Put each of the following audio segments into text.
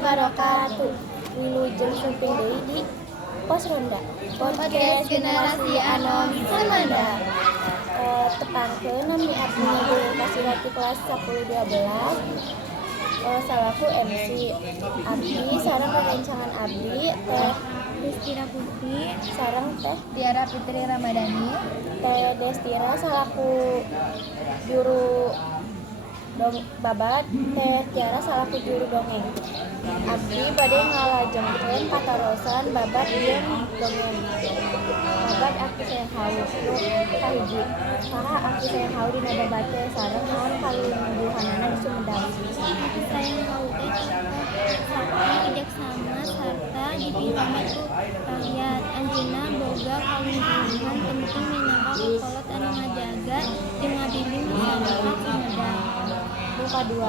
wabarakatuh. Wilujeng suping deui di Pos Ronda Podcast Generasi Anom Samanda. Tepangkeun nami abdi guru Kasirati kelas 10-12. Salaku MC abdi sareng rerencangan abdi teh Destira Putri sareng teh Tiara Fitri Ramadhani. teh Destira salaku juru babat, teh Tiara salaku juru dongeng. Abdi bade ngalajengkeun patarosan babat jeung dongeng. Babat Aki Sayang Hau nu kahiji. Saha Aki Sayang Hau dina babat teh sareng naon kalungguhanana di Sumedang. Aki Sayang Hau teh sakti bijaksana sarta dipilih ku rakyat. Anjeunna boga kalungguhan penting minangka kolot anu ngajaga jeung ngabili masyarakat Sumedang. Muka 2.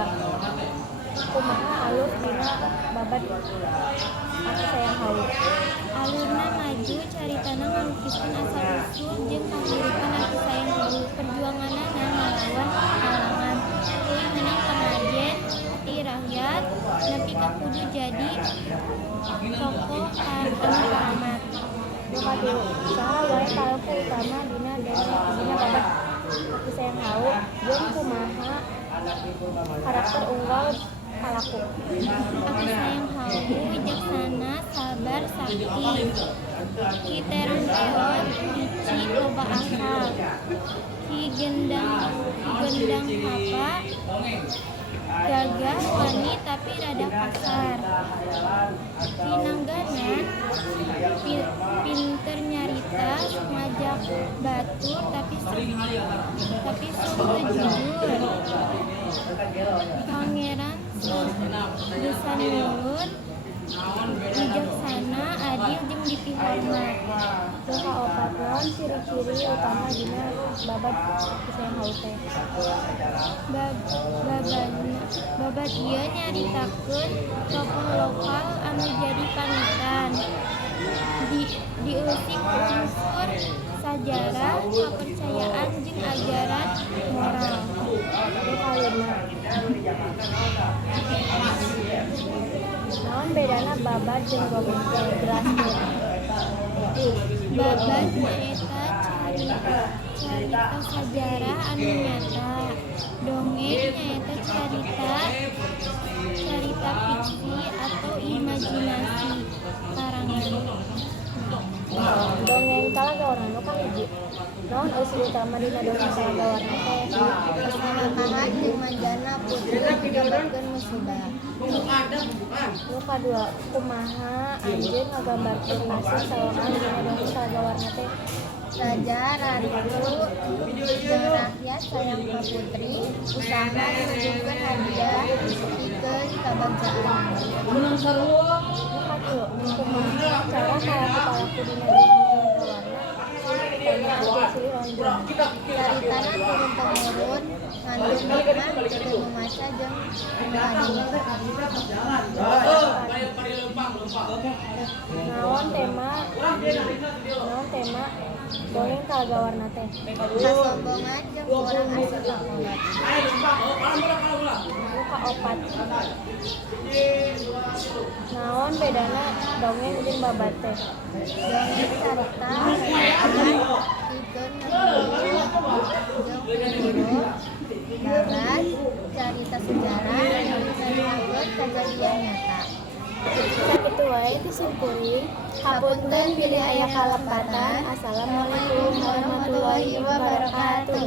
Kumaha alur dina babat Aki Sayang Hau. Alurna maju caritana ngalukiskeun asal-usul jeung kahuripan Aki Sayang Hau. Perjuanganna ngalawan halangan tuluy menang panajen ti rakyat nepi ka kudu jadi tokoh anu karamat. Muka 2. Saha wae palku utama dina babat Aki Sayang Hau jeung kumaha karakter unggal kalaku. Aki Sayang Hau wijaksana, sabar, sakti, ki terang teot, bici, loba akal, ki gendang hapa, gagah, wani tapi rada kasar, ki nanggana, pinter nyarita, ngajak batur tapi seueur jujur, pangeran gesan nuhun, bijaksana, adil jeung dipihormat. Muka 4. Naon ciri-ciri utama dina babat Aki Sayang Hau teh? Babat ieu nyaritakeun tokoh lokal anu jadi panutan. Dieusi ku unsur sajarah, kepercayaan jeung ajaran moral. Muka 5. Naon bedana babat jeung dongeng teh? Jelaskeun. Babat nyaeta carita sajarah anu nyata. Dongeng nyaeta carita fiksi atau imajinasi karangan. Dongeng kalagawarna nu kahiji. Naon unsur utama dina dongeng kalagawarna teh? Kasanakahan jeung manjana putri digambarkeun musibah. Muka 2. Kumaha anjeun ngagambarkeun nasib sawangan dina dongeng kalagawarna teh? Raja, ratu, jeung rakyat sayang ka putri, usaha menunjukkeun hadiah pikeun kabagjaan. Muka 3. Kumaha cara palaku dina dongeng kalagawarna? Caritana turun-temurun ngandung hikmah teu maca jeung ngadi. Naon tema dongeng kalagawarna teh? Kasombongan jeung urang asup ka kolot. Muka 4. Naon bedana dongeng jeung babat teh? Dongeng carita pikeun ngehibur jeung penghibur. Babat carita sejarah anu nyaritakeun kajadian nyata. Sakitu wae disimpulin. Hapunten pilih aya kalepatan. Assalamualaikum warahmatullahi wabarakatuh.